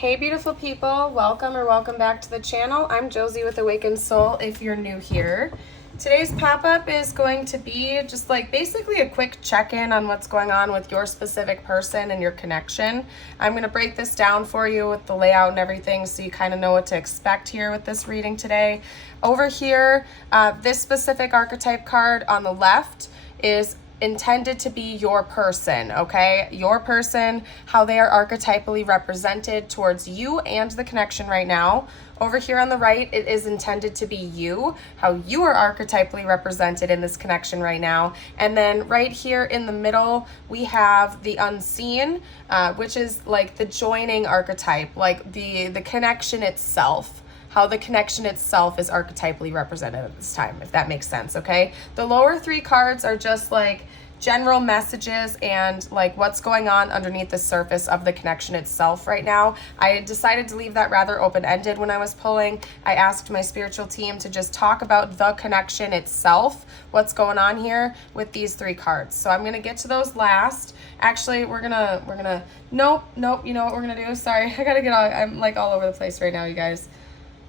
Hey beautiful people, welcome or welcome back to the channel. I'm Josie with Awakened Soul if you're new here. Today's pop-up is going to be just like basically a quick check-in on what's going on with your specific person and your connection. I'm going to break this down for you with the layout and everything so you kind of know what to expect here with this reading today. Over here, this specific archetype card on the left is intended to be your person, okay? Your person, how they are archetypally represented towards you and the connection right now. Over here on the right, it is intended to be you, how you are archetypally represented in this connection right now. And then right here in the middle, we have the unseen, which is like the joining archetype, like the connection itself. How the connection itself is archetypally represented at this time, if that makes sense, okay? The lower three cards are just like general messages and like what's going on underneath the surface of the connection itself right now. I decided to leave that rather open-ended when I was pulling. I asked my spiritual team to just talk about the connection itself, what's going on here with these three cards. So I'm gonna get to those last. Actually, we're gonna, nope, you know what we're gonna do? Sorry, I'm like all over the place right now, you guys.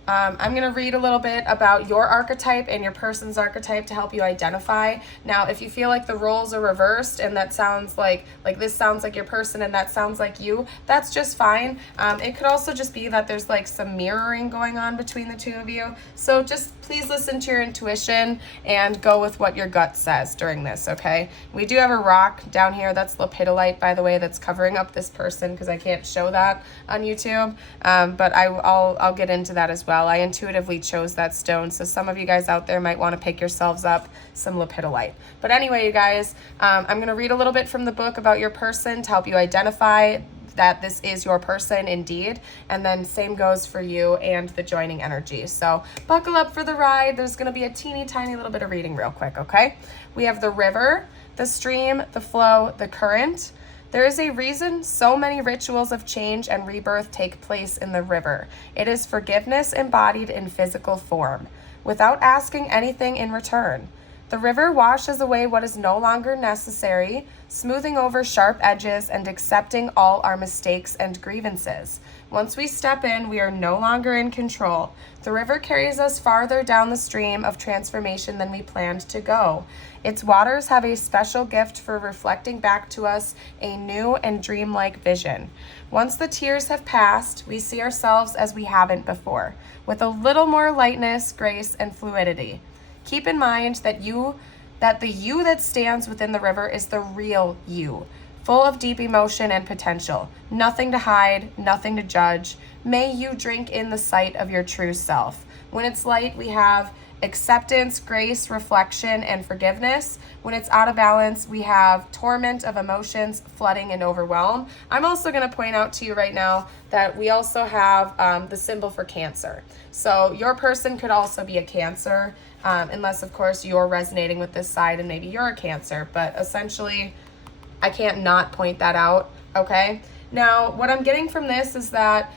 I'm going to read a little bit about your archetype and your person's archetype to help you identify. Now, if you feel like the roles are reversed and that sounds like this sounds like your person and that sounds like you, that's just fine. It could also just be that there's like some mirroring going on between the two of you. So just please listen to your intuition and go with what your gut says during this, okay? We do have a rock down here. That's lepidolite, by the way, that's covering up this person because I can't show that on YouTube. But I'll get into that as well. I intuitively chose that stone, so some of you guys out there might want to pick yourselves up some lepidolite. But anyway, you guys, I'm going to read a little bit from the book about your person to help you identify that this is your person indeed, and then same goes for you and the joining energy. So buckle up for the ride. There's going to be a teeny tiny little bit of reading real quick, okay? We have the river, the stream, the flow, the current. There is a reason so many rituals of change and rebirth take place in the river. It is forgiveness embodied in physical form, without asking anything in return. The river washes away what is no longer necessary, smoothing over sharp edges and accepting all our mistakes and grievances. Once we step in, we are no longer in control. The river carries us farther down the stream of transformation than we planned to go. Its waters have a special gift for reflecting back to us a new and dreamlike vision. Once the tears have passed, we see ourselves as we haven't before, with a little more lightness, grace, and fluidity. Keep in mind that the you that stands within the river is the real you, full of deep emotion and potential. Nothing to hide, nothing to judge. May you drink in the sight of your true self. When it's light, we have acceptance, grace, reflection, and forgiveness. When it's out of balance, we have torment of emotions, flooding, and overwhelm. I'm also going to point out to you right now that we also have the symbol for Cancer. So your person could also be a Cancer, unless, of course, you're resonating with this side and maybe you're a Cancer. But essentially, I can't not point that out, okay? Now, what I'm getting from this is that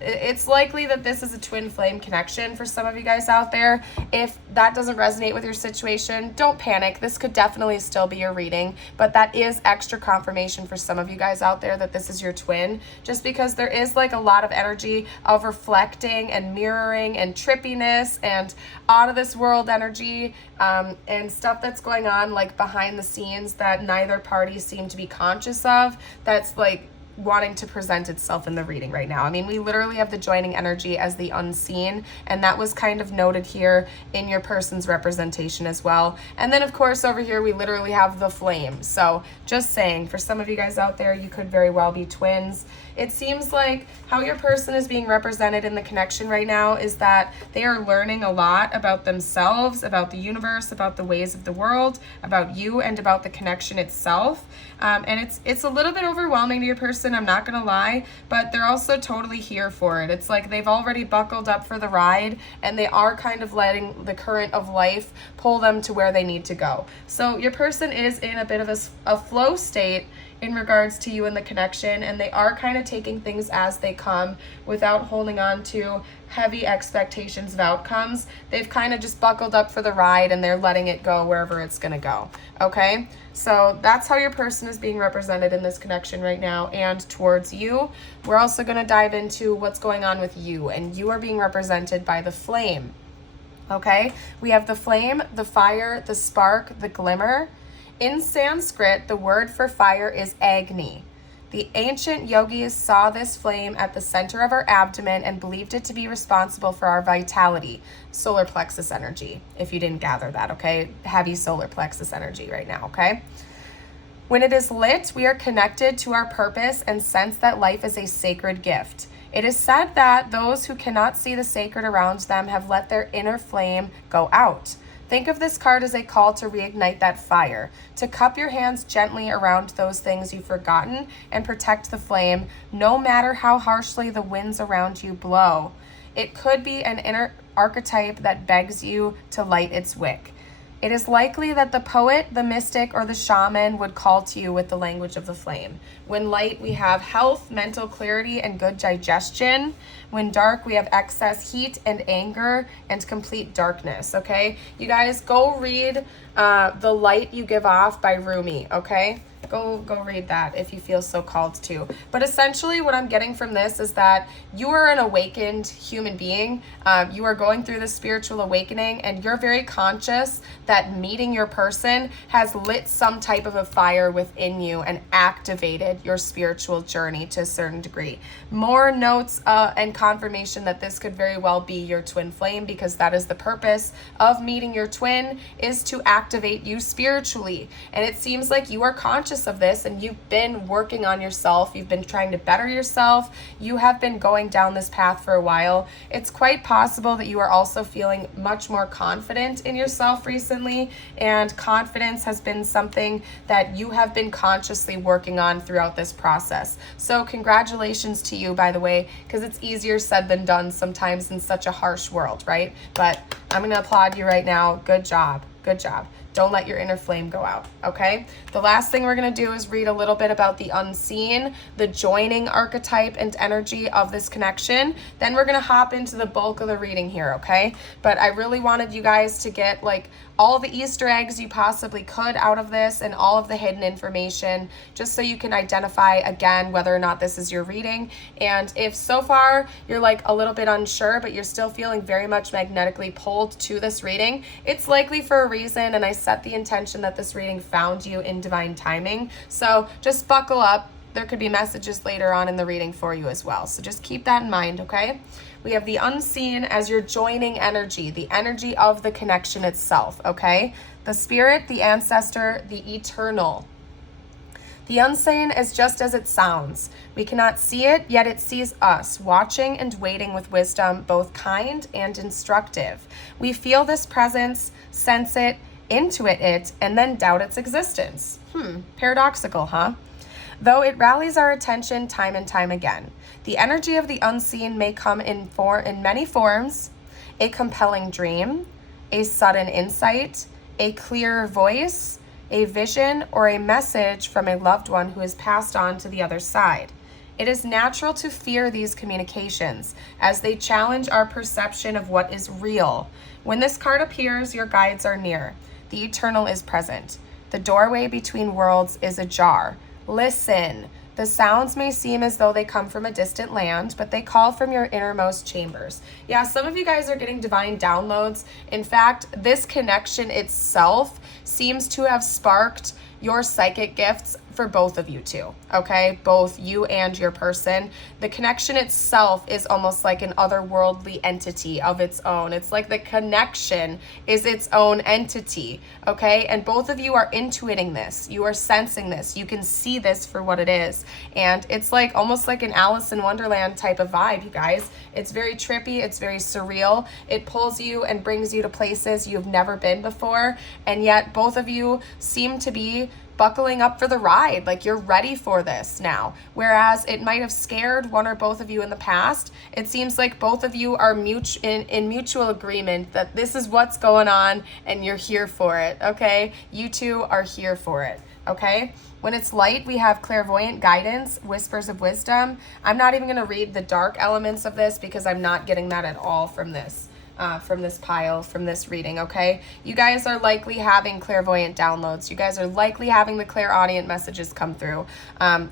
it's likely that this is a twin flame connection for some of you guys out there. If that doesn't resonate with your situation, don't panic. This could definitely still be your reading, but that is extra confirmation for some of you guys out there that this is your twin, just because there is like a lot of energy of reflecting and mirroring and trippiness and out of this world energy and stuff that's going on like behind the scenes that neither party seem to be conscious of. That's like wanting to present itself in the reading right now. I mean, we literally have the joining energy as the unseen, and that was kind of noted here in your person's representation as well. And then of course over here we literally have the flame. So just saying, for some of you guys out there, you could very well be twins. It seems like how your person is being represented in the connection right now is that they are learning a lot about themselves, about the universe, about the ways of the world, about you, and about the connection itself. And it's a little bit overwhelming to your person, I'm not gonna lie, but they're also totally here for it. It's like they've already buckled up for the ride and they are kind of letting the current of life pull them to where they need to go. So your person is in a bit of a flow state in regards to you and the connection, and they are kind of taking things as they come without holding on to heavy expectations of outcomes. They've kind of just buckled up for the ride and they're letting it go wherever it's going to go. Okay, so that's how your person is being represented in this connection right now and towards you. We're also going to dive into what's going on with you, and you are being represented by the flame. Okay, we have the flame, the fire, the spark, the glimmer. In Sanskrit, the word for fire is Agni. The ancient yogis saw this flame at the center of our abdomen and believed it to be responsible for our vitality, solar plexus energy, if you didn't gather that, okay? Heavy solar plexus energy right now, okay? When it is lit, we are connected to our purpose and sense that life is a sacred gift. It is said that those who cannot see the sacred around them have let their inner flame go out. Think of this card as a call to reignite that fire, to cup your hands gently around those things you've forgotten and protect the flame, no matter how harshly the winds around you blow. It could be an inner archetype that begs you to light its wick. It is likely that the poet, the mystic, or the shaman would call to you with the language of the flame. When light, we have health, mental clarity, and good digestion. When dark, we have excess heat and anger and complete darkness, okay? You guys, go read The Light You Give Off by Rumi, okay? Go read that if you feel so called to. But essentially what I'm getting from this is that you are an awakened human being. You are going through this spiritual awakening, and you're very conscious that meeting your person has lit some type of a fire within you and activated your spiritual journey to a certain degree. More notes and confirmation that this could very well be your twin flame, because that is the purpose of meeting your twin, is to activate you spiritually. And it seems like you are conscious of this, and you've been working on yourself. You've been trying to better yourself. You have been going down this path for a while. It's quite possible that you are also feeling much more confident in yourself recently, and confidence has been something that you have been consciously working on throughout this process. So congratulations to you, by the way, because it's easier said than done sometimes in such a harsh world, right? But I'm going to applaud you right now. Good job. Good job. Don't let your inner flame go out, okay? The last thing we're going to do is read a little bit about the unseen, the joining archetype and energy of this connection. Then we're going to hop into the bulk of the reading here, okay? But I really wanted you guys to get like all the Easter eggs you possibly could out of this and all of the hidden information, just so you can identify again whether or not this is your reading. And if so far you're like a little bit unsure, but you're still feeling very much magnetically pulled to this reading, it's likely for a reason, and I set the intention that this reading found you in divine timing. So just buckle up. There could be messages later on in the reading for you as well. So just keep that in mind, okay? We have the unseen as your joining energy, the energy of the connection itself, okay? The spirit, the ancestor, the eternal. The unseen is just as it sounds. We cannot see it, yet it sees us, watching and waiting with wisdom, both kind and instructive. We feel this presence, sense it, intuit it, and then doubt its existence. Paradoxical, huh? Though it rallies our attention time and time again. The energy of the unseen may come in many forms: a compelling dream, a sudden insight, a clear voice, a vision, or a message from a loved one who has passed on to the other side. It is natural to fear these communications, as they challenge our perception of what is real. When this card appears, your guides are near. The eternal is present. The doorway between worlds is ajar. Listen. The sounds may seem as though they come from a distant land, but they call from your innermost chambers. Yeah, some of you guys are getting divine downloads. In fact, this connection itself seems to have sparked your psychic gifts for both of you too, okay? Both you and your person. The connection itself is almost like an otherworldly entity of its own. It's like the connection is its own entity, okay? And both of you are intuiting this. You are sensing this. You can see this for what it is. And it's like almost like an Alice in Wonderland type of vibe, you guys. It's very trippy. It's very surreal. It pulls you and brings you to places you've never been before. And yet both of you seem to be buckling up for the ride, like you're ready for this now. Whereas it might have scared one or both of you in the past, it seems like both of you are in mutual agreement that this is what's going on and you're here for it, okay? You two are here for it. okay? When it's light, we have clairvoyant guidance, whispers of wisdom. I'm not even going to read the dark elements of this because I'm not getting that at all from this pile, from this reading, okay? You guys are likely having clairvoyant downloads. You guys are likely having the clairaudient messages come through.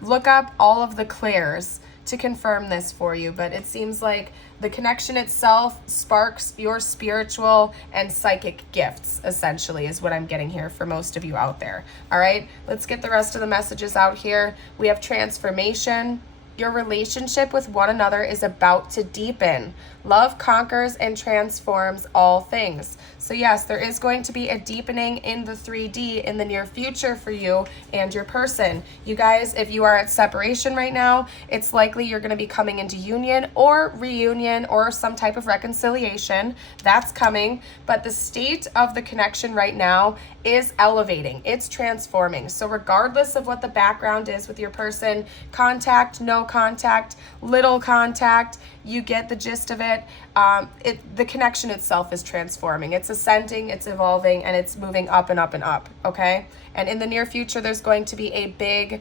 Look up all of the clairs to confirm this for you, but it seems like the connection itself sparks your spiritual and psychic gifts, essentially, is what I'm getting here for most of you out there. All right, let's get the rest of the messages out here. We have transformation. Your relationship with one another is about to deepen. Love conquers and transforms all things. So yes, there is going to be a deepening in the 3D in the near future for you and your person. You guys, if you are at separation right now, it's likely you're going to be coming into union or reunion or some type of reconciliation. That's coming. But the state of the connection right now is elevating. It's transforming. So regardless of what the background is with your person, contact, no contact, little contact, you get the gist of it. The connection itself is transforming. It's ascending, it's evolving, and it's moving up and up and up, okay? And in the near future, there's going to be a big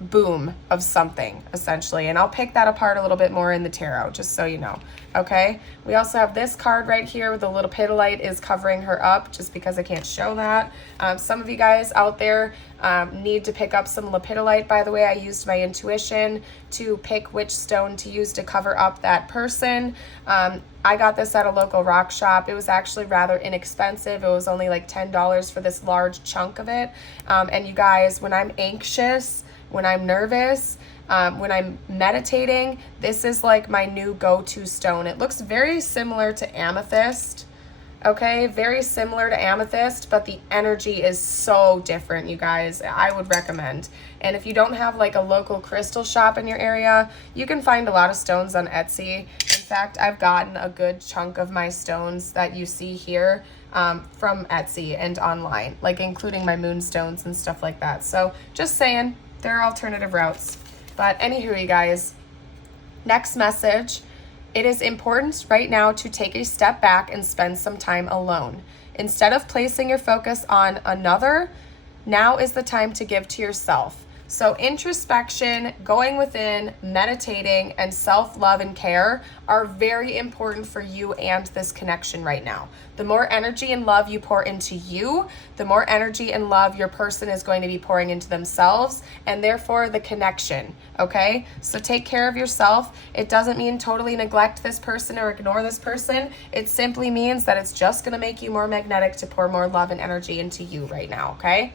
boom of something, essentially. And I'll pick that apart a little bit more in the tarot, just so you know, okay? We also have this card right here with the little pitolite is covering her up, just because I can't show that. Some of you guys out there need to pick up some lepidolite. By the way, I used my intuition to pick which stone to use to cover up that person. I got this at a local rock shop. It was actually rather inexpensive. It was only like $10 for this large chunk of it. And you guys, when I'm anxious, when I'm nervous, when I'm meditating, this is like my new go-to stone. It looks very similar to amethyst, okay? Very similar to amethyst, but the energy is so different, you guys. I would recommend. And if you don't have like a local crystal shop in your area, you can find a lot of stones on Etsy. In fact, I've gotten a good chunk of my stones that you see here from Etsy and online, like including my moonstones and stuff like that. So just saying, there are alternative routes. But anywho, you guys, next message. It is important right now to take a step back and spend some time alone. Instead of placing your focus on another, now is the time to give to yourself. So introspection, going within, meditating, and self-love and care are very important for you and this connection right now. The more energy and love you pour into you, the more energy and love your person is going to be pouring into themselves, and therefore the connection, okay? So take care of yourself. It doesn't mean totally neglect this person or ignore this person. It simply means that it's just going to make you more magnetic to pour more love and energy into you right now, okay?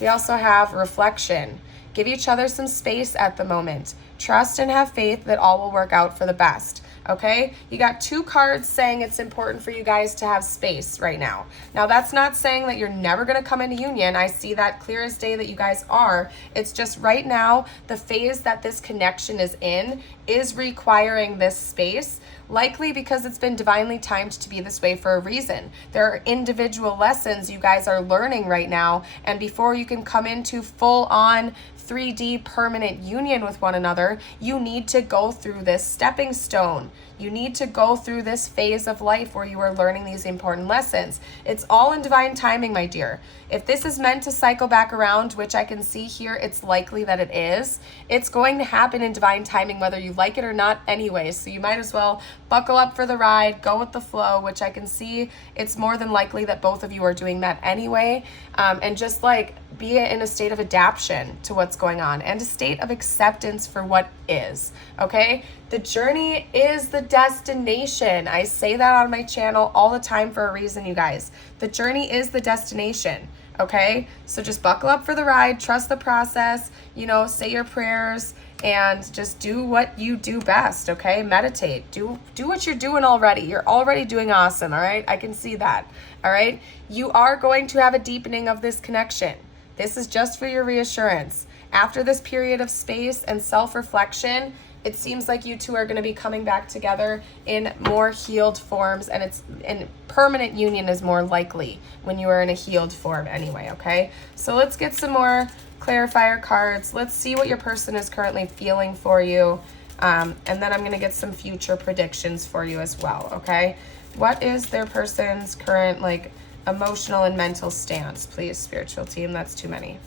We also have reflection. Give each other some space at the moment. Trust and have faith that all will work out for the best. Okay? You got two cards saying it's important for you guys to have space right now. Now, that's not saying that you're never going to come into union. I see that clear as day that you guys are. It's just right now, the phase that this connection is in is requiring this space, likely because it's been divinely timed to be this way for a reason. There are individual lessons you guys are learning right now, and before you can come into full-on 3D permanent union with one another, you need to go through this stepping stone. You need to go through this phase of life where you are learning these important lessons. It's all in divine timing, my dear. If this is meant to cycle back around, which I can see here, it's likely that it is, it's going to happen in divine timing, whether you like it or not anyway. So you might as well buckle up for the ride, go with the flow, which I can see it's more than likely that both of you are doing that anyway. And just like be in a state of adaptation to what's going on and a state of acceptance for what is, okay? The journey is the destination. I say that on my channel all the time for a reason, you guys. The journey is the destination, okay? So just buckle up for the ride, trust the process, you know, say your prayers, and just do what you do best, okay? Meditate. Do what you're doing already. You're already doing awesome, all right? I can see that, all right? You are going to have a deepening of this connection. This is just for your reassurance. After this period of space and self-reflection, it seems like you two are going to be coming back together in more healed forms, and permanent union is more likely when you are in a healed form anyway, okay? So let's get some more clarifier cards. Let's see what your person is currently feeling for you, and then I'm going to get some future predictions for you as well, okay? What is their person's current, like, emotional and mental stance? Please, spiritual team, that's too many.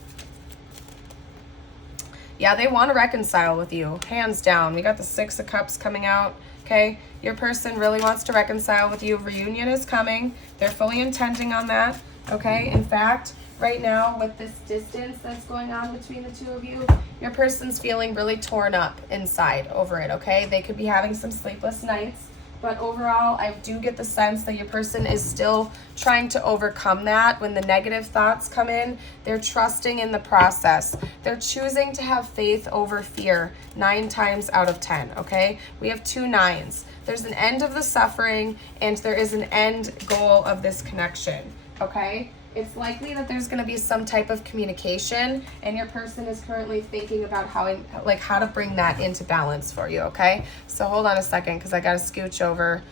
Yeah, they want to reconcile with you, hands down. We got the Six of Cups coming out, okay? Your person really wants to reconcile with you. Reunion is coming. They're fully intending on that, okay? In fact, right now with this distance that's going on between the two of you, your person's feeling really torn up inside over it, okay? They could be having some sleepless nights. But overall, I do get the sense that your person is still trying to overcome that. When the negative thoughts come in, they're trusting in the process. They're choosing to have faith over fear 9 times out of 10, okay? We have 2 9s. There's an end of the suffering, and there is an end goal of this connection, okay? It's likely that there's going to be some type of communication, and your person is currently thinking about how to bring that into balance for you, okay? So hold on a second, because I got to scooch over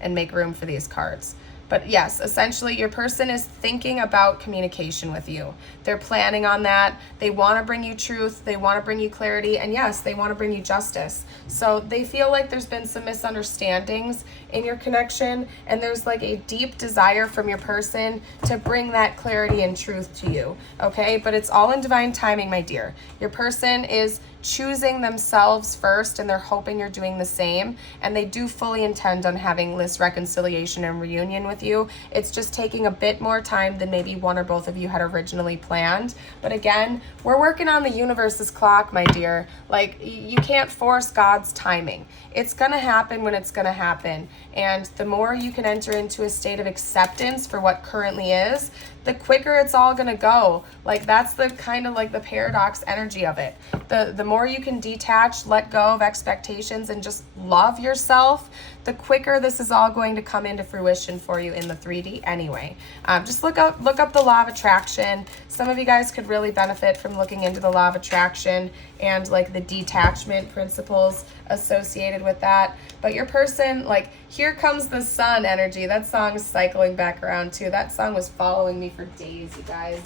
and make room for these cards. But yes, essentially your person is thinking about communication with you. They're planning on that. They want to bring you truth. They want to bring you clarity. And yes, they want to bring you justice. So they feel like there's been some misunderstandings in your connection. And there's like a deep desire from your person to bring that clarity and truth to you. Okay, but it's all in divine timing, my dear. Your person is choosing themselves first, and they're hoping you're doing the same, and they do fully intend on having this reconciliation and reunion with you. It's just taking a bit more time than maybe one or both of you had originally planned. But again, we're working on the universe's clock, my dear. Like, you can't force God's timing. It's gonna happen when it's gonna happen, and the more you can enter into a state of acceptance for what currently is, the quicker it's all gonna go. Like, that's the kind of like the paradox energy of it. The more you can detach, let go of expectations, and just love yourself, the quicker this is all going to come into fruition for you in the 3D anyway. Just look up the law of attraction. Some of you guys could really benefit from looking into the law of attraction and like the detachment principles associated with that. But your person, like, here comes the sun energy. That song is cycling back around too. That song was following me for days, you guys.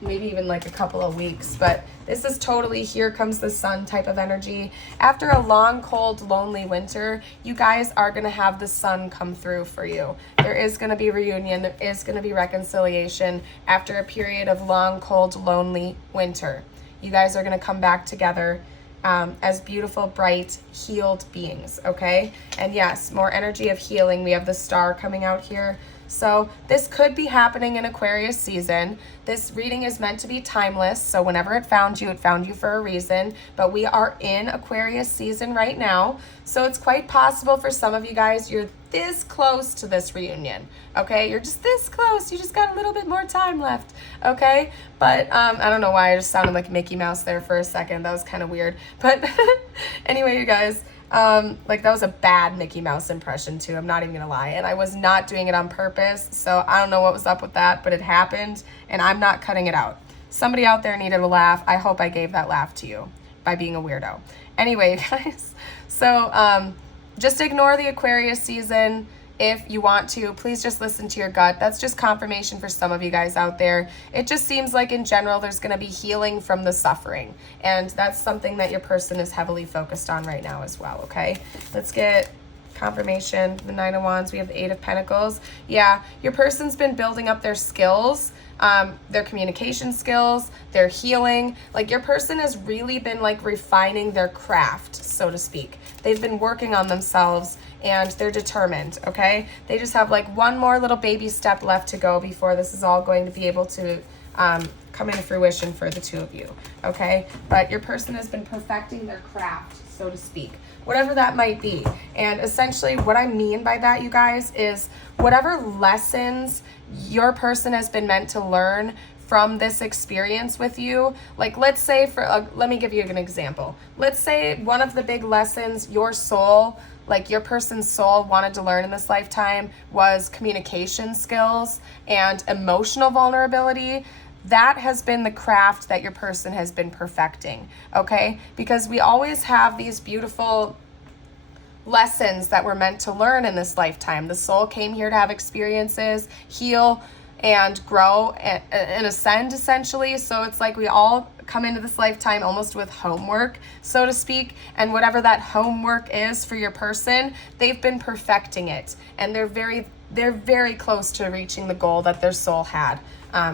Maybe even like a couple of weeks, but this is totally here comes the sun type of energy. After a long, cold, lonely winter, you guys are going to have the sun come through for you. There is going to be reunion. There is going to be reconciliation after a period of long, cold, lonely winter. You guys are going to come back together as beautiful, bright, healed beings, okay? And yes, more energy of healing. We have the star coming out here. So this could be happening in Aquarius season. This reading is meant to be timeless, so whenever it found you for a reason. But we are in Aquarius season right now, so it's quite possible for some of you guys you're this close to this reunion, okay? You're just this close. You just got a little bit more time left, okay? But I don't know why I just sounded like Mickey Mouse there for a second. That was kind of weird. But anyway, you guys, like, that was a bad Mickey Mouse impression too. I'm not even gonna lie. And I was not doing it on purpose. So I don't know what was up with that, but it happened and I'm not cutting it out. Somebody out there needed a laugh. I hope I gave that laugh to you by being a weirdo. Anyway, guys, so just ignore the Aquarius season. If you want to, please just listen to your gut. That's just confirmation for some of you guys out there. It just seems like in general there's going to be healing from the suffering. And that's something that your person is heavily focused on right now as well, okay? Let's get confirmation. The 9 of Wands, we have the 8 of Pentacles. Yeah, your person's been building up their skills, their communication skills, their healing. Like, your person has really been like refining their craft, so to speak. They've been working on themselves and they're determined, okay? They just have like one more little baby step left to go before this is all going to be able to come into fruition for the two of you, okay? But your person has been perfecting their craft, so to speak, whatever that might be. And essentially what I mean by that, you guys, is whatever lessons your person has been meant to learn from this experience with you. Like, let's say let me give you an example. Let's say one of the big lessons your soul, like your person's soul, wanted to learn in this lifetime was communication skills and emotional vulnerability. That has been the craft that your person has been perfecting, okay? Because we always have these beautiful lessons that we're meant to learn in this lifetime. The soul came here to have experiences, heal, and grow and ascend, essentially. So it's like we all come into this lifetime almost with homework, so to speak. And whatever that homework is for your person, they've been perfecting it. And they're very close to reaching the goal that their soul had.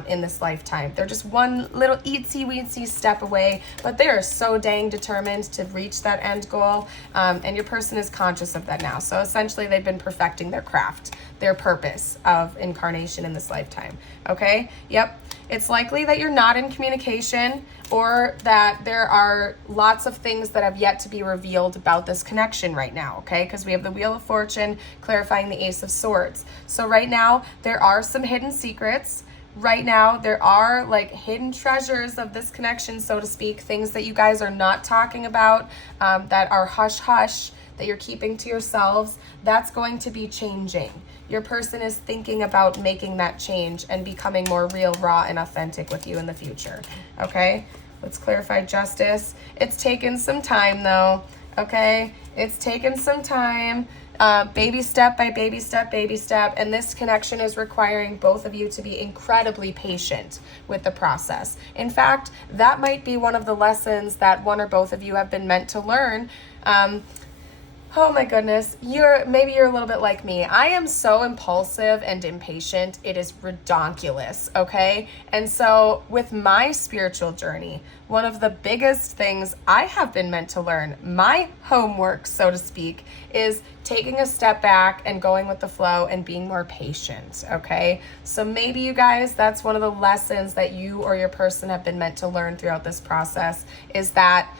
in this lifetime. They're just one little itsy-weensy step away, but they are so dang determined to reach that end goal, and your person is conscious of that now. So essentially, they've been perfecting their craft, their purpose of incarnation in this lifetime, okay? Yep. It's likely that you're not in communication, or that there are lots of things that have yet to be revealed about this connection right now, okay? Because we have the Wheel of Fortune clarifying the Ace of Swords. So right now, there are some hidden secrets. Right now, there are like hidden treasures of this connection, so to speak, things that you guys are not talking about, that are hush-hush, that you're keeping to yourselves. That's going to be changing. Your person is thinking about making that change and becoming more real, raw, and authentic with you in the future, okay? Let's clarify justice. It's taken some time, though, okay? It's taken some time, baby step by baby step, and this connection is requiring both of you to be incredibly patient with the process. In fact, that might be one of the lessons that one or both of you have been meant to learn. Oh my goodness, maybe you're a little bit like me. I am so impulsive and impatient. It is redonkulous, okay? And so with my spiritual journey, one of the biggest things I have been meant to learn, my homework, so to speak, is taking a step back and going with the flow and being more patient, okay? So maybe you guys, that's one of the lessons that you or your person have been meant to learn throughout this process, is that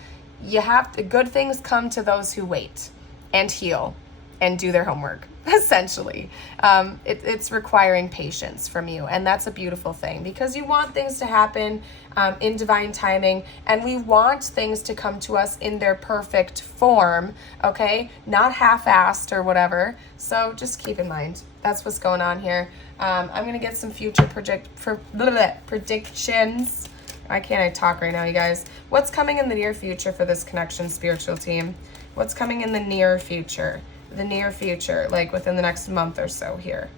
good things come to those who wait and heal and do their homework, essentially. It's requiring patience from you, and that's a beautiful thing, because you want things to happen in divine timing, and we want things to come to us in their perfect form, okay? Not half-assed or whatever. So just keep in mind, that's what's going on here. I'm gonna get some future predictions. Why can't I talk right now, you guys? What's coming in the near future for this connection, spiritual team? What's coming in the near future? The near future, like within the next month or so here.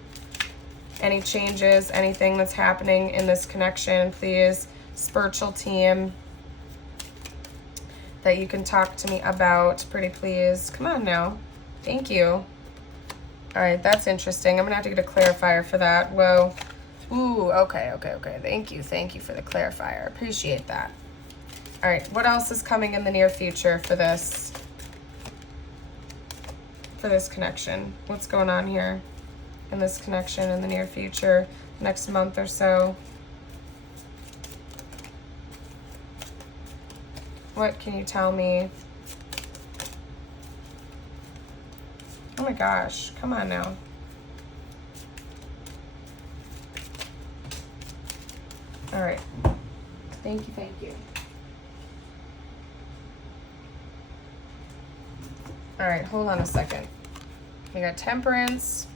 Any changes, anything that's happening in this connection, please, spiritual team, that you can talk to me about, pretty please. Come on now. Thank you. All right, that's interesting. I'm gonna have to get a clarifier for that. Whoa. Ooh, okay. Thank you for the clarifier. Appreciate that. All right, what else is coming in the near future for this connection? What's going on here in this connection in the near future, next month or so? What can you tell me? Oh my gosh, come on now. All right, thank you. All right, hold on a second. We got Temperance,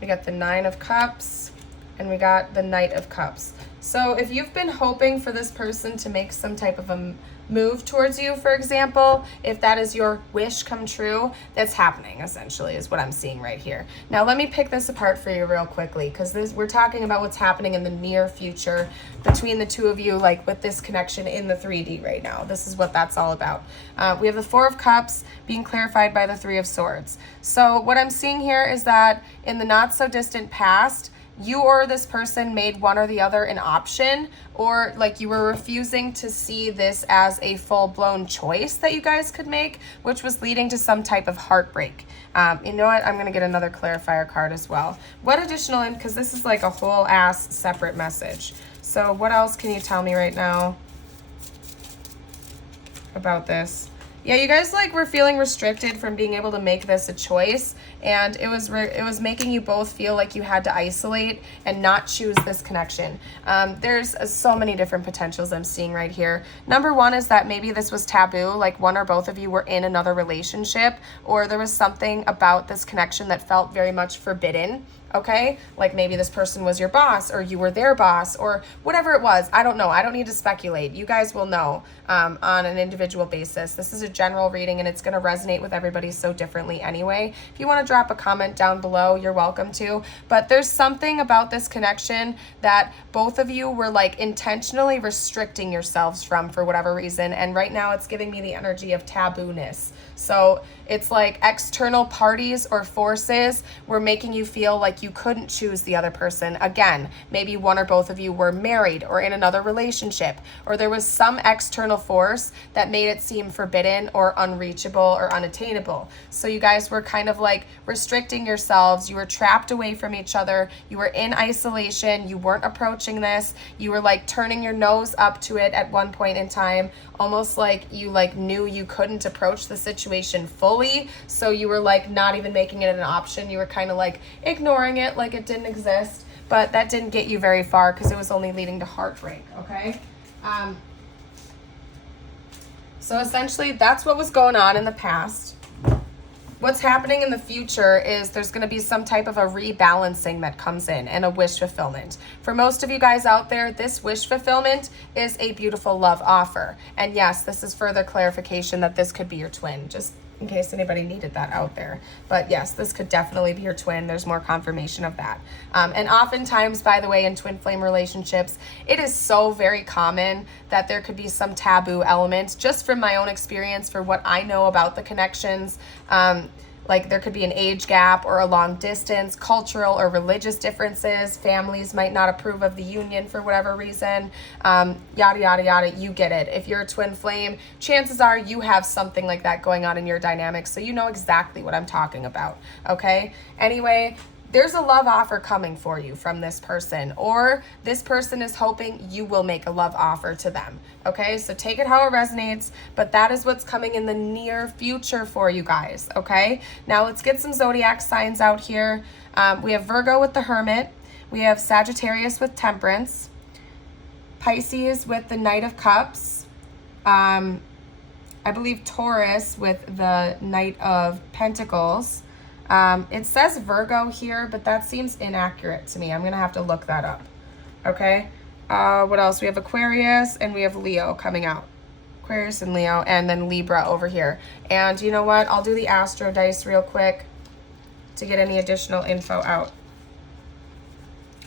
we got the Nine of Cups, and we got the Knight of Cups. So if you've been hoping for this person to make some type of a move towards you, for example, if that is your wish come true, that's happening, essentially, is what I'm seeing right here. Now, let me pick this apart for you real quickly, because we're talking about what's happening in the near future between the two of you, like with this connection in the 3D right now. This is what that's all about. We have the Four of Cups being clarified by the Three of Swords. So what I'm seeing here is that in the not so distant past, you or this person made one or the other an option, or like you were refusing to see this as a full-blown choice that you guys could make, which was leading to some type of heartbreak. You know what? I'm going to get another clarifier card as well. What additional, because this is like a whole ass separate message. So what else can you tell me right now about this? Yeah, you guys like were feeling restricted from being able to make this a choice, and it was making you both feel like you had to isolate and not choose this connection. There's so many different potentials I'm seeing right here. Number one is that maybe this was taboo, like one or both of you were in another relationship, or there was something about this connection that felt very much forbidden. Okay, like maybe this person was your boss, or you were their boss, or whatever it was. I don't know. I don't need to speculate. You guys will know on an individual basis. This is a general reading and it's going to resonate with everybody so differently anyway. If you want to drop a comment down below, you're welcome to. But there's something about this connection that both of you were like intentionally restricting yourselves from for whatever reason. And right now it's giving me the energy of tabooness. So it's like external parties or forces were making you feel like you couldn't choose the other person. Again, maybe one or both of you were married or in another relationship, or there was some external force that made it seem forbidden or unreachable or unattainable. So you guys were kind of like restricting yourselves. You were trapped away from each other. You were in isolation. You weren't approaching this. You were like turning your nose up to it at one point in time, almost like you like knew you couldn't approach the situation fully. So you were like not even making it an option. You were kind of like ignoring it like it didn't exist. But that didn't get you very far because it was only leading to heartbreak, okay? So essentially that's what was going on in the past. What's happening in the future is there's going to be some type of a rebalancing that comes in and a wish fulfillment. For most of you guys out there, this wish fulfillment is a beautiful love offer. And yes, this is further clarification that this could be your twin, just in case anybody needed that out there. But yes, this could definitely be your twin. There's more confirmation of that. And oftentimes, by the way, in twin flame relationships, it is so very common that there could be some taboo element. Just from my own experience, for what I know about the connections, like there could be an age gap or a long distance, cultural or religious differences. Families might not approve of the union for whatever reason, yada, yada, yada. You get it. If you're a twin flame, chances are you have something like that going on in your dynamic. So you know exactly what I'm talking about. Okay. Anyway, there's a love offer coming for you from this person, or this person is hoping you will make a love offer to them. Okay, so take it how it resonates, but that is what's coming in the near future for you guys. Okay, now let's get some zodiac signs out here. We have Virgo with the Hermit. We have Sagittarius with Temperance. Pisces with the Knight of Cups. I believe Taurus with the Knight of Pentacles. It says Virgo here, but that seems inaccurate to me. I'm going to have to look that up. Okay. What else? We have Aquarius and we have Leo coming out. Aquarius and Leo, and then Libra over here. And you know what? I'll do the Astro Dice real quick to get any additional info out.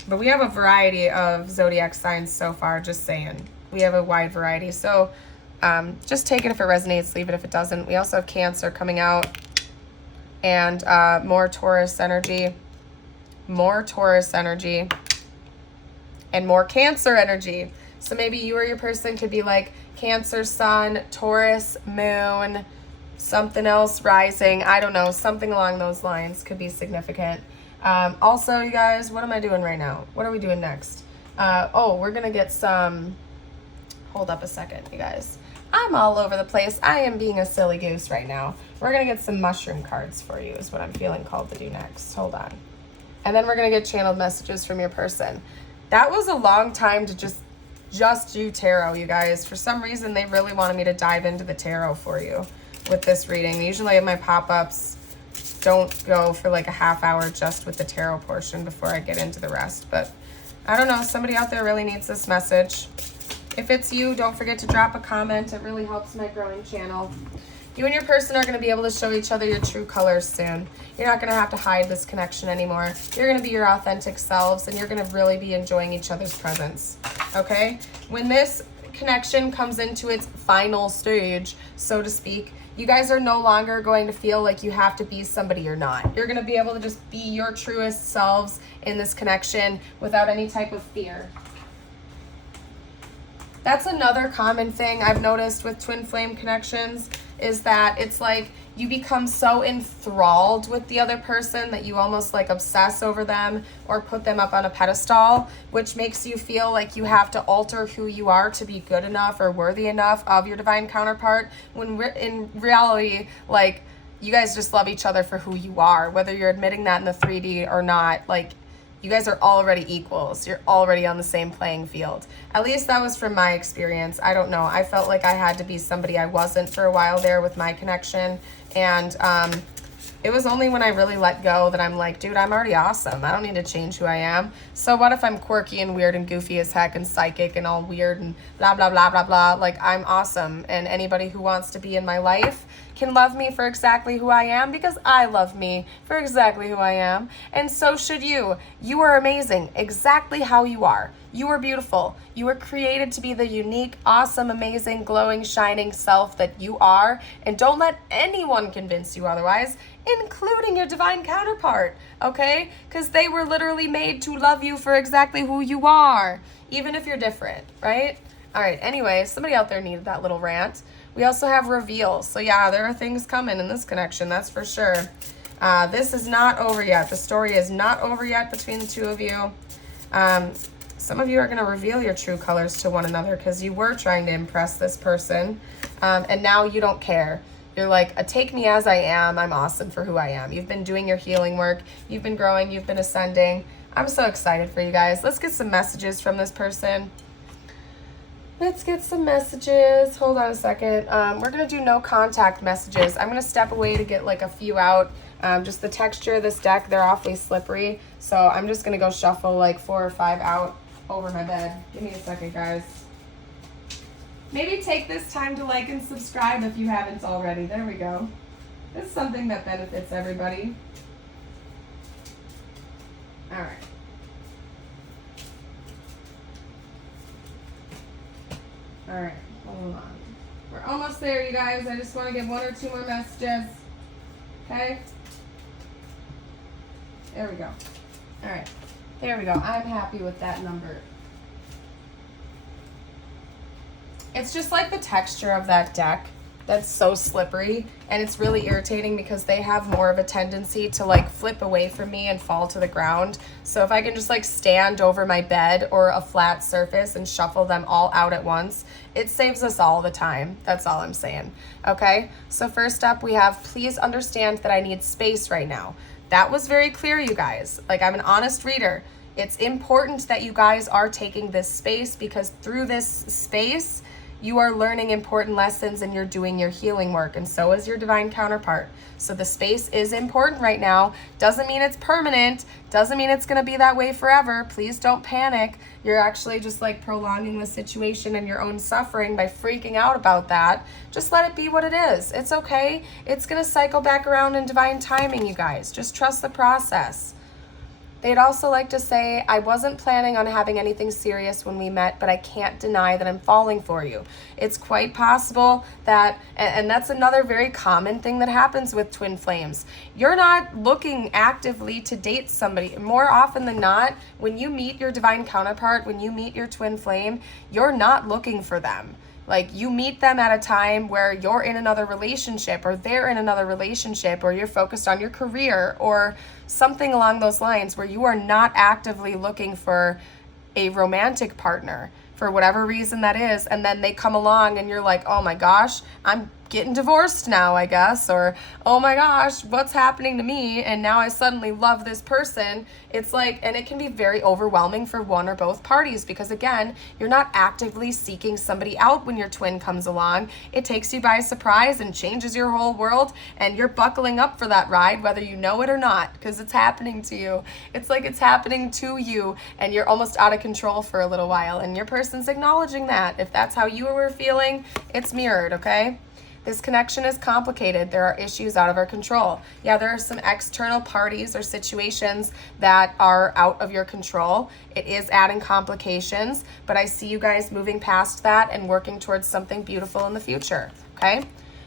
But we have a variety of zodiac signs so far, just saying. We have a wide variety. So just take it if it resonates, leave it if it doesn't. We also have Cancer coming out. And more Taurus energy, and more Cancer energy. So maybe you or your person could be like Cancer Sun, Taurus Moon, something else rising. I don't know, something along those lines could be significant. Also, you guys, what am I doing right now? What are we doing next? We're gonna get some, hold up a second, you guys. I'm all over the place. I am being a silly goose right now. We're going to get some mushroom cards for you is what I'm feeling called to do next. Hold on. And then we're going to get channeled messages from your person. That was a long time to just do tarot, you guys. For some reason, they really wanted me to dive into the tarot for you with this reading. Usually my pop-ups don't go for like a half hour just with the tarot portion before I get into the rest. But I don't know. Somebody out there really needs this message. If it's you, don't forget to drop a comment. It really helps my growing channel. You and your person are going to be able to show each other your true colors soon. You're not going to have to hide this connection anymore. You're going to be your authentic selves, and you're going to really be enjoying each other's presence. Okay? When this connection comes into its final stage, so to speak, you guys are no longer going to feel like you have to be somebody you're not. You're going to be able to just be your truest selves in this connection without any type of fear. That's another common thing I've noticed with twin flame connections, is that it's like you become so enthralled with the other person that you almost like obsess over them or put them up on a pedestal, which makes you feel like you have to alter who you are to be good enough or worthy enough of your divine counterpart, when in reality, like, you guys just love each other for who you are, whether you're admitting that in the 3D or not. Like, you guys are already equals. You're already on the same playing field. At least that was from my experience. I don't know. I felt like I had to be somebody I wasn't for a while there with my connection. And It was only when I really let go that I'm like, dude, I'm already awesome. I don't need to change who I am. So what if I'm quirky and weird and goofy as heck and psychic and all weird and blah, blah, blah, blah, blah. Like, I'm awesome. And anybody who wants to be in my life can love me for exactly who I am, because I love me for exactly who I am. And so should you. You are amazing exactly how you are. You are beautiful. You were created to be the unique, awesome, amazing, glowing, shining self that you are. And don't let anyone convince you otherwise, including your divine counterpart, okay? Because they were literally made to love you for exactly who you are, even if you're different, right? All right, anyway, somebody out there needed that little rant. We also have reveal. So yeah, there are things coming in this connection, that's for sure. This is not over yet. The story is not over yet between the two of you. Some of you are going to reveal your true colors to one another because you were trying to impress this person, and now you don't care. You're like, take me as I am. I'm awesome for who I am. You've been doing your healing work. You've been growing. You've been ascending. I'm so excited for you guys. Let's get some messages from this person. Let's get some messages. Hold on a second. We're going to do no contact messages. I'm going to step away to get like a few out. Just the texture of this deck, they're awfully slippery. So I'm just going to go shuffle like 4 or 5 out over my bed. Give me a second, guys. Maybe take this time to like and subscribe if you haven't already. There we go. This is something that benefits everybody. All right. All right, hold on. We're almost there, you guys. I just want to get 1 or 2 more messages. Okay? There we go. All right. There we go. I'm happy with that number. It's just like the texture of that deck that's so slippery, and it's really irritating because they have more of a tendency to like flip away from me and fall to the ground. So if I can just like stand over my bed or a flat surface and shuffle them all out at once, it saves us all the time. That's all I'm saying. Okay, so first up we have, please understand that I need space right now. That was very clear, you guys. Like, I'm an honest reader. It's important that you guys are taking this space, because through this space you are learning important lessons and you're doing your healing work, and so is your divine counterpart. So the space is important right now. Doesn't mean it's permanent. Doesn't mean it's going to be that way forever. Please don't panic. You're actually just like prolonging the situation and your own suffering by freaking out about that. Just let it be what it is. It's okay. It's going to cycle back around in divine timing, you guys. Just trust the process. They'd also like to say, I wasn't planning on having anything serious when we met, but I can't deny that I'm falling for you. It's quite possible that, and that's another very common thing that happens with twin flames. You're not looking actively to date somebody. More often than not, when you meet your divine counterpart, when you meet your twin flame, you're not looking for them. Like, you meet them at a time where you're in another relationship, or they're in another relationship, or you're focused on your career, or something along those lines, where you are not actively looking for a romantic partner for whatever reason that is. And then they come along and you're like, oh my gosh, I'm getting divorced now, I guess, or oh my gosh, what's happening to me, and now I suddenly love this person. It's like, and it can be very overwhelming for one or both parties, because again, you're not actively seeking somebody out when your twin comes along. It takes you by surprise and changes your whole world, and you're buckling up for that ride whether you know it or not, because it's happening to you. It's like it's happening to you, and you're almost out of control for a little while, and your person's acknowledging that. If that's how you were feeling, it's mirrored, okay? This connection is complicated. There are issues out of our control. Yeah, there are some external parties or situations that are out of your control. It is adding complications, but I see you guys moving past that and working towards something beautiful in the future, okay?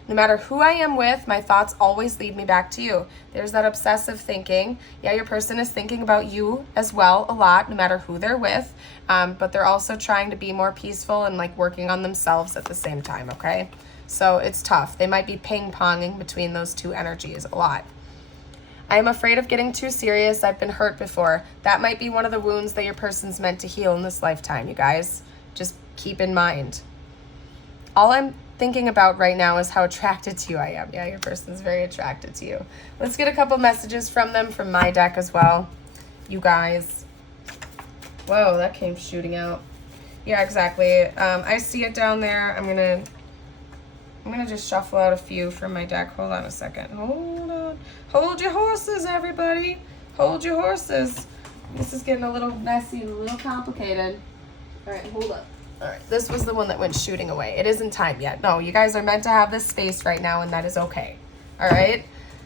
No matter who I am with, my thoughts always lead me back to you. There's that obsessive thinking. Yeah, your person is thinking about you as well a lot, no matter who they're with, but they're also trying to be more peaceful and like working on themselves at the same time, okay? So it's tough. They might be ping-ponging between those two energies a lot. I am afraid of getting too serious. I've been hurt before. That might be one of the wounds that your person's meant to heal in this lifetime, you guys. Just keep in mind. All I'm thinking about right now is how attracted to you I am. Yeah, your person's very attracted to you. Let's get a couple messages from them from my deck as well, you guys. Whoa, that came shooting out. Yeah, exactly. I see it down there. I'm gonna just shuffle out a few from my deck. Hold on a second. Hold on. on. Hold your horses, everybody. Hold your horses. This is getting a little messy and a little complicated. All right, hold up. All right, this was the one that went shooting away. It isn't time yet. No, you guys are meant to have this space right now, and that is okay. All right?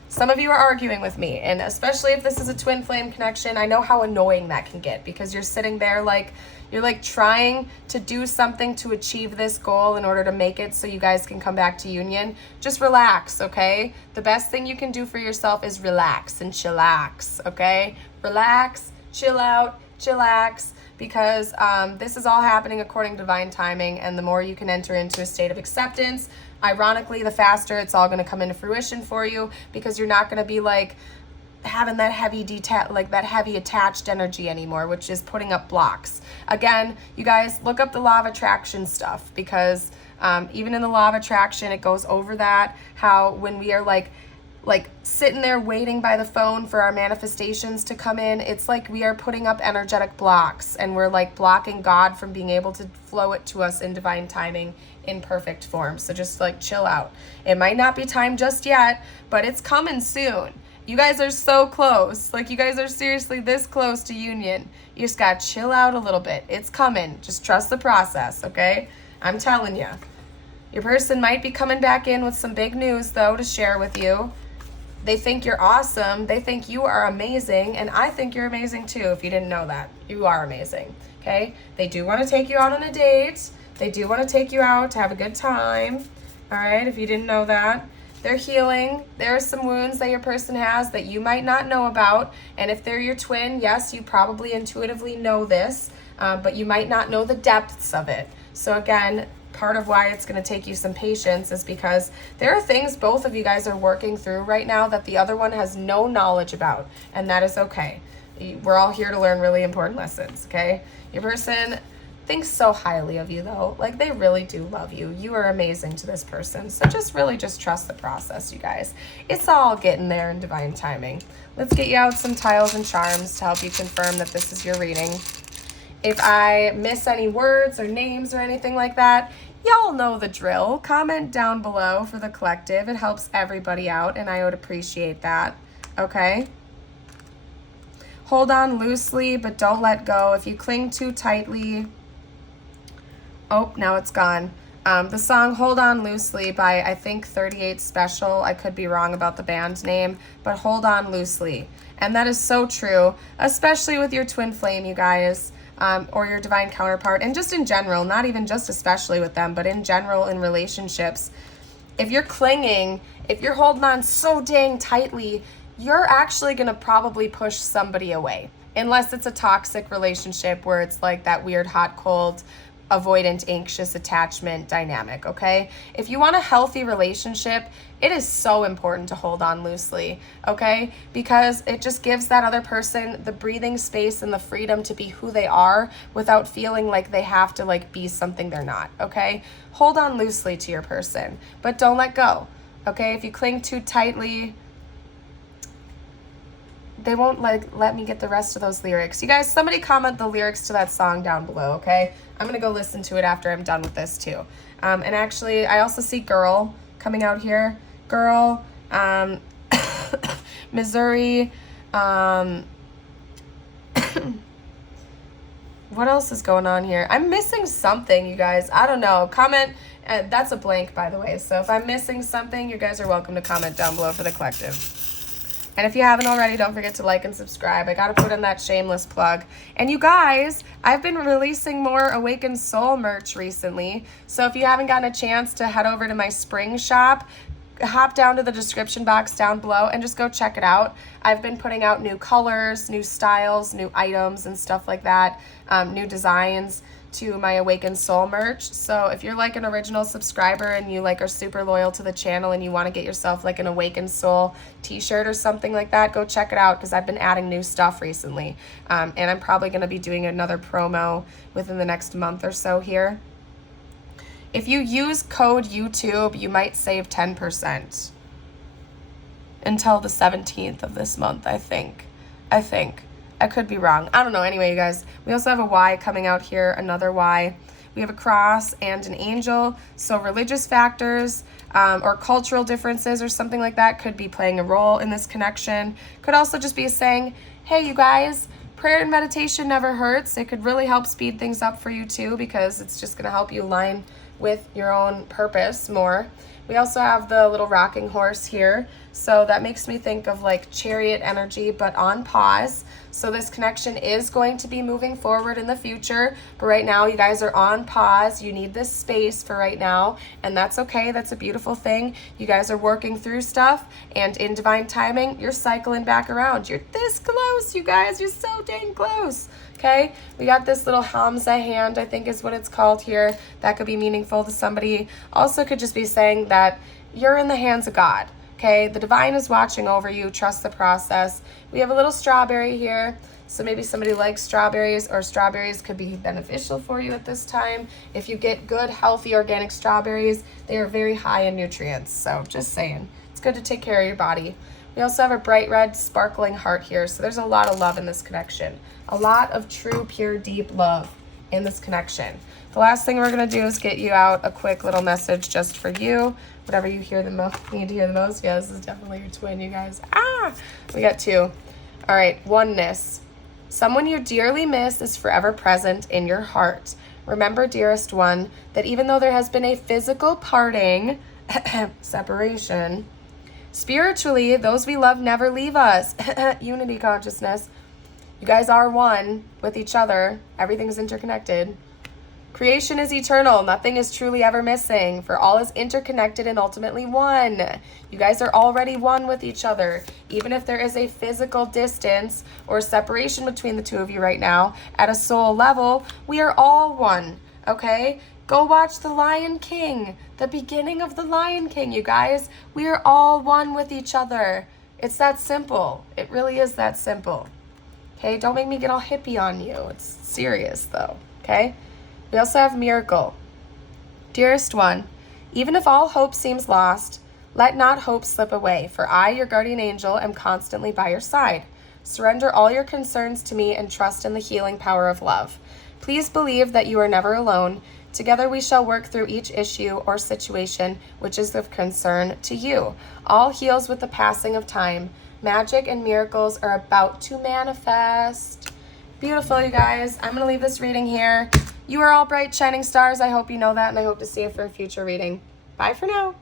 Some of you are arguing with me, and especially if this is a twin flame connection, I know how annoying that can get because you're sitting there like, you're like trying to do something to achieve this goal in order to make it so you guys can come back to union. Just relax, okay? The best thing you can do for yourself is relax and chillax, okay? Relax, chill out, chillax, because this is all happening according to divine timing, and the more you can enter into a state of acceptance, ironically, the faster it's all going to come into fruition for you, because you're not going to be like having that heavy attached energy anymore, which is putting up blocks. Again, you guys look up the law of attraction stuff, because even in the law of attraction, it goes over that, how when we are like sitting there waiting by the phone for our manifestations to come in, it's like we are putting up energetic blocks, and we're like blocking God from being able to flow it to us in divine timing in perfect form. So just like chill out. It might not be time just yet, but it's coming soon. You guys are so close. Like, you guys are seriously this close to union. You just got to chill out a little bit. It's coming. Just trust the process, okay? I'm telling you. Your person might be coming back in with some big news, though, to share with you. They think you're awesome. They think you are amazing. And I think you're amazing, too, if you didn't know that. You are amazing, okay? They do want to take you out on a date. They do want to take you out to have a good time, all right, if you didn't know that. They're healing. There are some wounds that your person has that you might not know about. And if they're your twin, yes, you probably intuitively know this, but you might not know the depths of it. So again, part of why it's going to take you some patience is because there are things both of you guys are working through right now that the other one has no knowledge about, and that is okay. We're all here to learn really important lessons, okay? Your person thinks so highly of you, though. Like, they really do love you. You are amazing to this person. So just trust the process, you guys. It's all getting there in divine timing. Let's get you out some tiles and charms to help you confirm that this is your reading. If I miss any words or names or anything like that, y'all know the drill. Comment down below for the collective. It helps everybody out, and I would appreciate that. Okay? Hold on loosely, but don't let go. If you cling too tightly... Oh, now it's gone. The song Hold On Loosely by, I think, 38 Special. I could be wrong about the band name, but hold on loosely. And that is so true, especially with your twin flame, you guys, or your divine counterpart, and just in general, not even just especially with them, but in general in relationships. If you're clinging, if you're holding on so dang tightly, you're actually going to probably push somebody away, unless it's a toxic relationship where it's like that weird hot, cold, avoidant, anxious attachment dynamic, okay? If you want a healthy relationship, it is so important to hold on loosely, okay? Because it just gives that other person the breathing space and the freedom to be who they are without feeling like they have to like be something they're not, okay? Hold on loosely to your person, but don't let go, okay? If you cling too tightly, they won't let me get the rest of those lyrics. You guys, somebody comment the lyrics to that song down below, okay? I'm going to go listen to it after I'm done with this too. And actually, I also see Girl coming out here. Girl, Missouri. What else is going on here? I'm missing something, you guys. I don't know. Comment. That's a blank, by the way. So if I'm missing something, you guys are welcome to comment down below for the collective. And if you haven't already, don't forget to like and subscribe. I got to put in that shameless plug. And you guys, I've been releasing more Awakened Soul merch recently. So if you haven't gotten a chance to head over to my spring shop, hop down to the description box down below and just go check it out. I've been putting out new colors, new styles, new items and stuff like that, new designs to my Awakened Soul merch. So if you're like an original subscriber and you like are super loyal to the channel and you want to get yourself like an Awakened Soul t-shirt or something like that, go check it out because I've been adding new stuff recently. And I'm probably going to be doing another promo within the next month or so here. If you use code YouTube, you might save 10% until the 17th of this month, I think. I could be wrong. I don't know. Anyway, you guys, we also have a Y coming out here, another Y. We have a cross and an angel. So religious factors or cultural differences or something like that could be playing a role in this connection. Could also just be saying, hey, you guys, prayer and meditation never hurts. It could really help speed things up for you too, because it's just going to help you align with your own purpose more. We also have the little rocking horse here. So that makes me think of like chariot energy, but on pause. So this connection is going to be moving forward in the future, but right now you guys are on pause. You need this space for right now, and that's okay. That's a beautiful thing. You guys are working through stuff, and in divine timing, you're cycling back around. You're this close, you guys. You're so dang close. Okay, we got this little Hamza hand, I think is what it's called here. That could be meaningful to somebody. Also could just be saying that you're in the hands of God. Okay, the divine is watching over you. Trust the process. We have a little strawberry here. So maybe somebody likes strawberries, or strawberries could be beneficial for you at this time. If you get good, healthy, organic strawberries, they are very high in nutrients. So just saying, it's good to take care of your body. We also have a bright red sparkling heart here. So there's a lot of love in this connection. A lot of true, pure, deep love in this connection. The last thing we're going to do is get you out a quick little message just for you. Whatever you hear the need to hear the most. Yeah, this is definitely your twin, you guys. We got two. All right, oneness. Someone you dearly miss is forever present in your heart. Remember, dearest one, that even though there has been a physical parting, separation, spiritually, those we love never leave us. Unity consciousness. You guys are one with each other. Everything's interconnected. Creation is eternal. Nothing is truly ever missing, for all is interconnected and ultimately one. You guys are already one with each other. Even if there is a physical distance or separation between the two of you right now, at a soul level, we are all one, okay? Go watch The Lion King, the beginning of The Lion King, you guys. We are all one with each other. It's that simple. It really is that simple. Okay, don't make me get all hippie on you. It's serious though, okay? We also have miracle. Dearest one, even if all hope seems lost, let not hope slip away, for I, your guardian angel, am constantly by your side. Surrender all your concerns to me and trust in the healing power of love. Please believe that you are never alone. Together we shall work through each issue or situation which is of concern to you. All heals with the passing of time. Magic and miracles are about to manifest. Beautiful, you guys. I'm going to leave this reading here. You are all bright, shining stars. I hope you know that, and I hope to see you for a future reading. Bye for now.